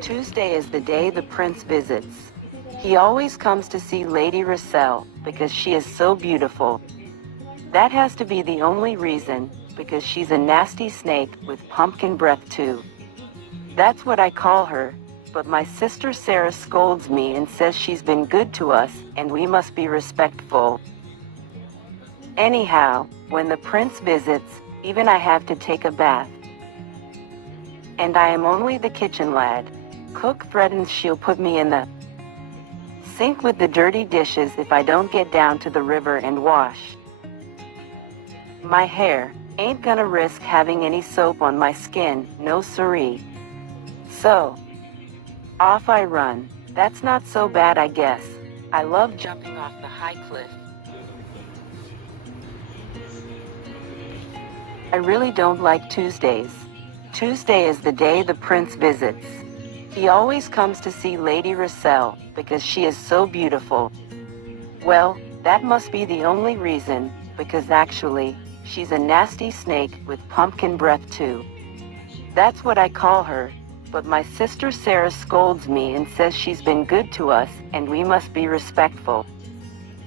Tuesday is the day the prince visits. He always comes to see Lady Russell because she is so beautiful. That has to be the only reason, because she's a nasty snake with pumpkin breath too. That's what I call her, but my sister Sarah scolds me and says she's been good to us and we must be respectful. Anyhow, when the prince visits, even I have to take a bath. And I am only the kitchen lad. Cook threatens she'll put me in the sink with the dirty dishes if I don't get down to the river and wash my hair. Ain't gonna risk having any soap on my skin, no siree. So, off I run. That's not so bad, I guess. I love jumping off the high cliff. I really don't like Tuesdays. Tuesday is the day the prince visits. He always comes to see Lady Russell because she is so beautiful. Well, that must be the only reason, because actually, she's a nasty snake with pumpkin breath too. That's what I call her, but my sister Sarah scolds me and says she's been good to us and we must be respectful.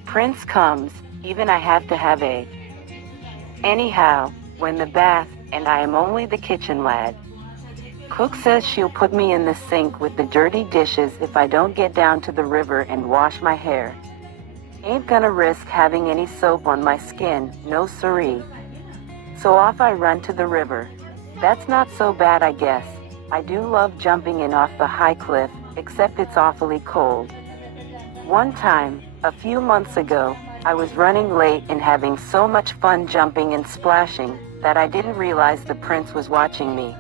Prince comes, even I have to have a anyhow, when the bath, and I am only the kitchen lad. Cook says she'll put me in the sink with the dirty dishes if I don't get down to the river and wash my hair. Ain't gonna risk having any soap on my skin, no siree. So off I run to the river. That's not so bad, I guess. I do love jumping in off the high cliff, except it's awfully cold. One time, a few months ago, I was running late and having so much fun jumping and splashing that I didn't realize the prince was watching me.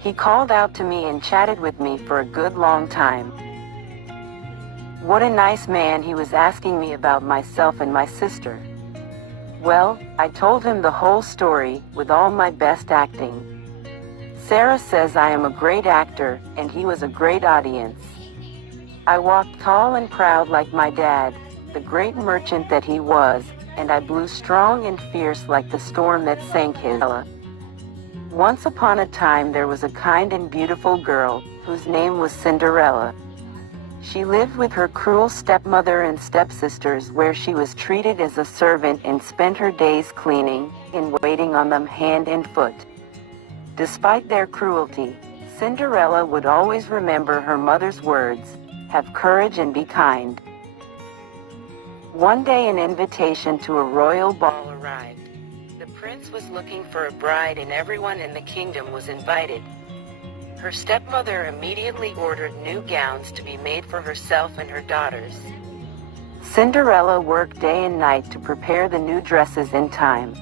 He called out to me and chatted with me for a good long time. What a nice man. He was asking me about myself and my sister. Well, I told him the whole story, with all my best acting. Sarah says I am a great actor, and he was a great audience. I walked tall and proud like my dad, the great merchant that he was, and I blew strong and fierce like the storm that sank his. Once upon a time there was a kind and beautiful girl, whose name was Cinderella. She lived with her cruel stepmother and stepsisters, where she was treated as a servant and spent her days cleaning and waiting on them hand and foot. Despite their cruelty, Cinderella would always remember her mother's words, "Have courage and be kind." One day an invitation to a royal ball arrived. The prince was looking for a bride and everyone in the kingdom was invited. Her stepmother immediately ordered new gowns to be made for herself and her daughters. Cinderella worked day and night to prepare the new dresses in time.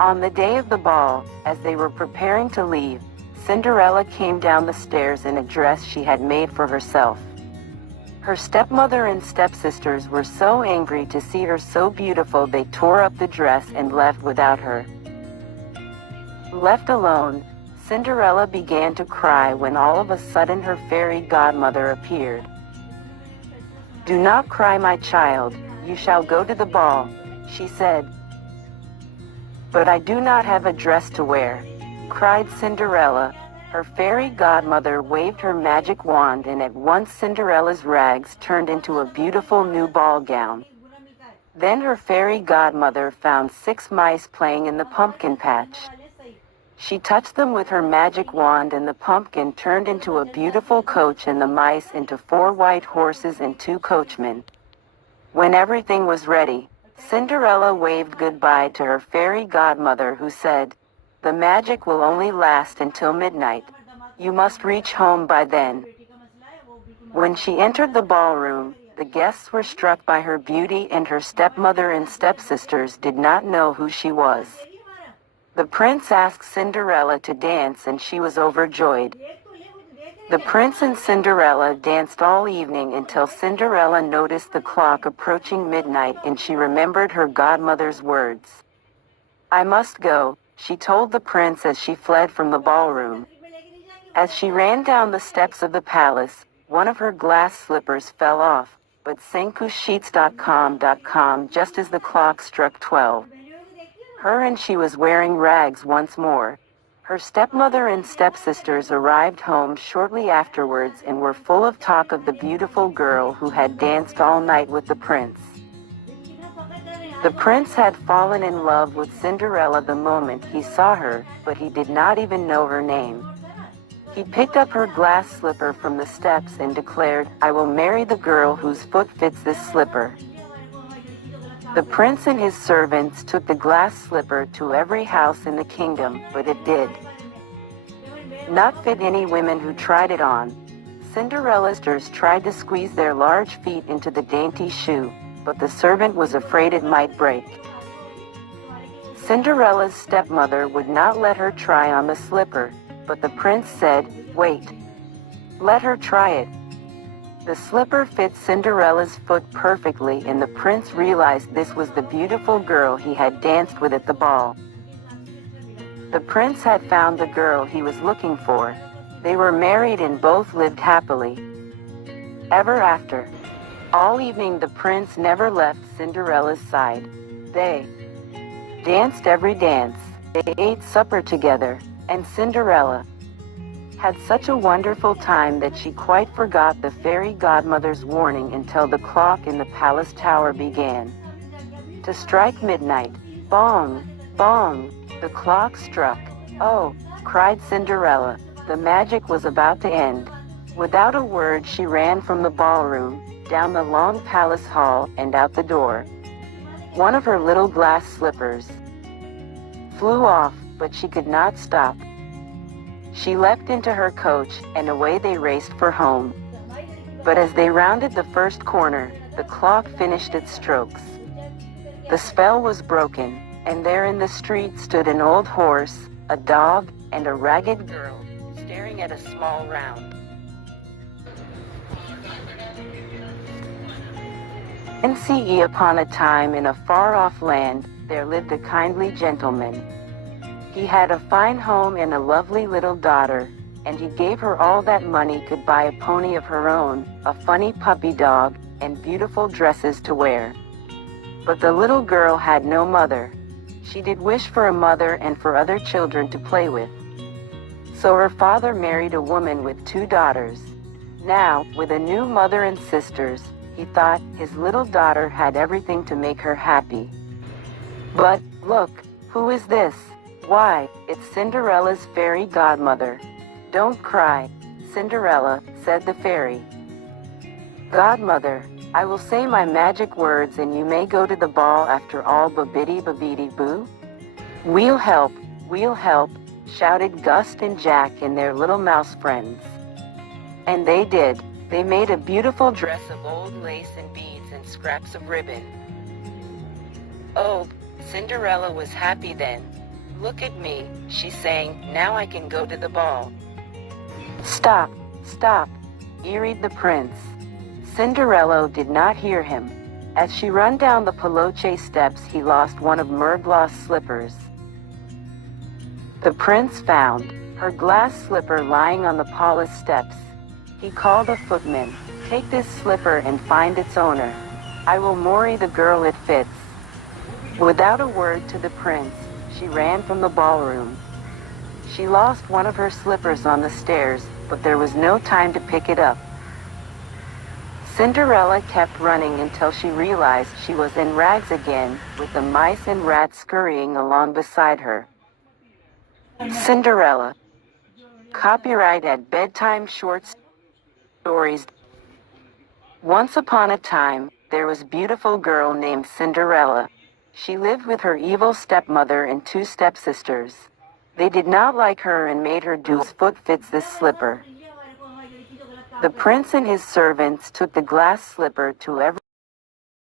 On the day of the ball, as they were preparing to leave, Cinderella came down the stairs in a dress she had made for herself. Her stepmother and stepsisters were so angry to see her so beautiful they tore up the dress and left without her. Left alone, Cinderella began to cry when all of a sudden her fairy godmother appeared. "Do not cry, my child, you shall go to the ball," she said. "But I do not have a dress to wear," cried Cinderella. Her fairy godmother waved her magic wand and at once Cinderella's rags turned into a beautiful new ball gown. Then her fairy godmother found 6 mice playing in the pumpkin patch. She touched them with her magic wand and the pumpkin turned into a beautiful coach and the mice into 4 white horses and 2 coachmen. When everything was ready, Cinderella waved goodbye to her fairy godmother, who said, "The magic will only last until midnight. You must reach home by then." When she entered the ballroom, the guests were struck by her beauty and her stepmother and stepsisters did not know who she was. The prince asked Cinderella to dance and she was overjoyed. The prince and Cinderella danced all evening until Cinderella noticed the clock approaching midnight and she remembered her godmother's words. "I must go," she told the prince as she fled from the ballroom. As she ran down the steps of the palace, one of her glass slippers fell off, but sankusheets.com just as the clock struck 12. Her and she was wearing rags once more. Her stepmother and stepsisters arrived home shortly afterwards and were full of talk of the beautiful girl who had danced all night with the prince. The prince had fallen in love with Cinderella the moment he saw her, but he did not even know her name. He picked up her glass slipper from the steps and declared, "I will marry the girl whose foot fits this slipper." The prince and his servants took the glass slipper to every house in the kingdom, but it did not fit any women who tried it on. Cinderella's sisters tried to squeeze their large feet into the dainty shoe, but the servant was afraid it might break. Cinderella's stepmother would not let her try on the slipper, but the prince said, "Wait. Let her try it." The slipper fit Cinderella's foot perfectly, and the prince realized this was the beautiful girl he had danced with at the ball. The prince had found the girl he was looking for. They were married and both lived happily ever after. All evening the prince never left Cinderella's side. They danced every dance. They ate supper together, and Cinderella had such a wonderful time that she quite forgot the fairy godmother's warning until the clock in the palace tower began to strike midnight. Bong! Bong! The clock struck. "Oh!" cried Cinderella. The magic was about to end. Without a word she ran from the ballroom, down the long palace hall, and out the door. One of her little glass slippers flew off, but she could not stop. She leapt into her coach, and away they raced for home. But as they rounded the first corner, the clock finished its strokes. The spell was broken, and there in the street stood an old horse, a dog, and a ragged girl, staring at a small round. N.C.E. Upon a time in a far-off land, there lived a kindly gentleman. He had a fine home and a lovely little daughter, and he gave her all that money could buy a pony of her own, a funny puppy dog, and beautiful dresses to wear. But the little girl had no mother. She did wish for a mother and for other children to play with. So her father married a woman with 2 daughters. Now, with a new mother and sisters, he thought his little daughter had everything to make her happy. But, look, who is this? Why, it's Cinderella's fairy godmother. "Don't cry, Cinderella," said the fairy godmother. "I will say my magic words and you may go to the ball after all. Babidi-babidi-boo." We'll help," shouted Gus and Jack and their little mouse friends. And they did. They made a beautiful dress of old lace and beads and scraps of ribbon. Oh, Cinderella was happy then. "Look at me," she sang, "now I can go to the ball." "Stop, stop," eered the prince. Cinderella did not hear him. As she ran down the Paloche steps, he lost one of Murgla's slippers. The prince found her glass slipper lying on the polished steps. He called a footman. "Take this slipper and find its owner. I will marry the girl it fits." Without a word to the prince, she ran from the ballroom. She lost one of her slippers on the stairs, but there was no time to pick it up. Cinderella kept running until she realized she was in rags again, with the mice and rats scurrying along beside her. Cinderella. Copyright at Bedtime Short Stories. Once upon a time, there was a beautiful girl named Cinderella. She lived with her evil stepmother and 2 stepsisters. They did not like her and made her do "Whose foot fits this slipper?" The prince and his servants took the glass slipper to every